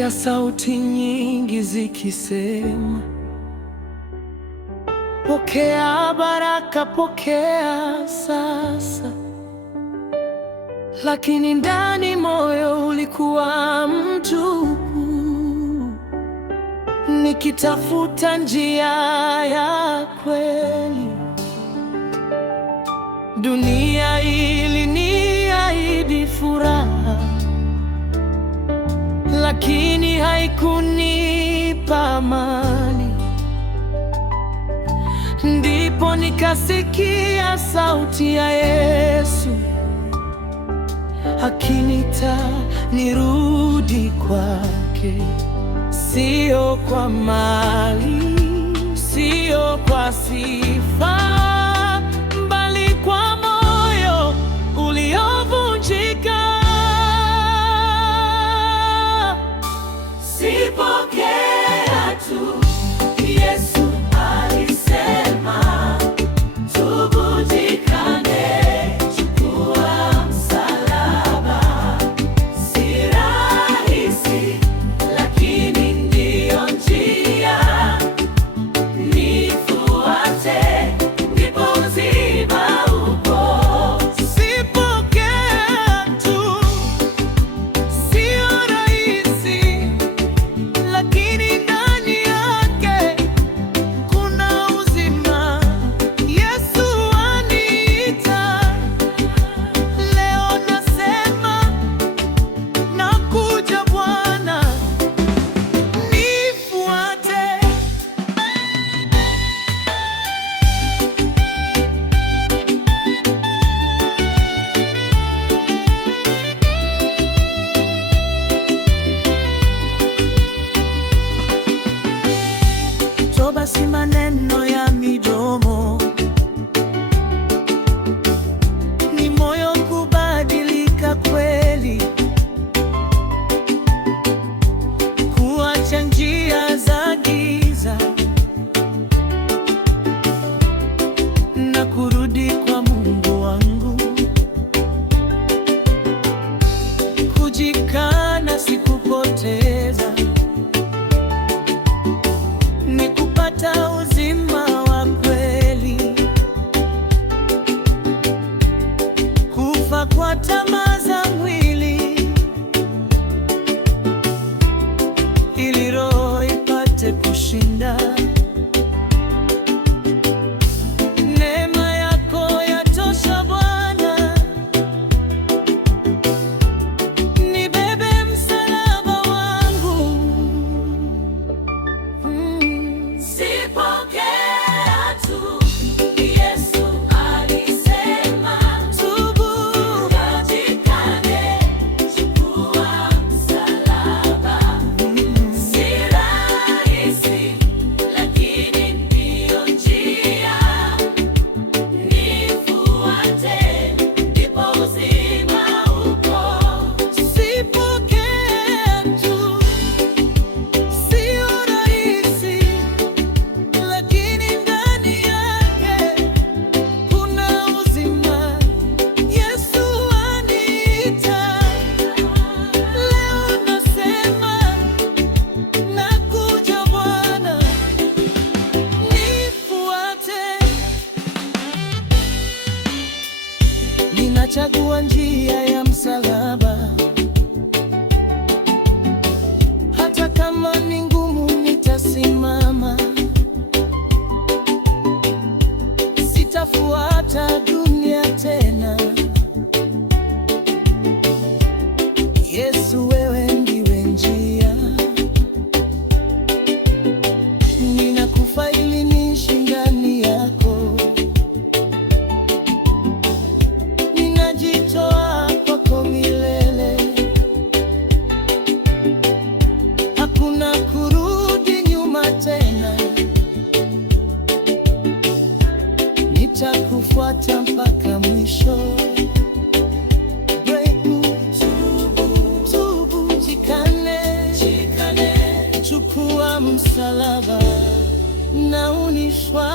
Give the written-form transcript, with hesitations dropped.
nikasikia sauti nyingi zikisema, pokea baraka, pokea sasa. Lakini ndani moyo ulikuwa mtupu, nikitafuta njia ya kweli. Dunia iliniahidi furaha, lakini haikunipa amani. Ndipo nikasikia sauti ya Yesu akinita nirudi kwake, sio kwa mali, sio kwa sifa, bali kwa moyo uliovunjika. Sipokea tu, Yesu alisema, tubudikane, chukua msalaba. Si rahisi, lakini ndiyo njia. Nifuate, ndipo uzima upo. Sipokea tu, sio rahisi, lakini ndani yake kuna uzima. Yesu aniita leo, nasema nakuja Bwana, nifuate. Toba si maneno ya midomo, ni moyo kubadilika kweli, kuacha njia za giza na kurudi kwa Mungu wangu. Kujikana si kupoteza, ni kupata uzima wa kweli. Kufa kwa tamaa za mwili, ili roho ipate kushinda. Neema yako yatosha Bwana, nibebe msalaba wangu. Sipokea tu, Yesu alisema, tubudikane, chukua msalaba. Si rahisi, lakini ndiyo njia. Nifuate, ndipo uzima upo. Sipokea tu, sio rahisi, lakini ndani yake kuna uzima. Yesu aniita leo, nasema nakuja Bwana, nifuate. Ninachagua njia ya msalaba, hata kama ni ngumu nitasimama. Sitafuata dunia tena. Yesu, wewe ndiwe njia. Ninakufa ili niishi ndani yako. Ninajitoa kwako milele. Hakuna kurudi nyuma tena. Nitakufuata mpaka mwisho. Tubu, jikane, chukua msalaba na unishwa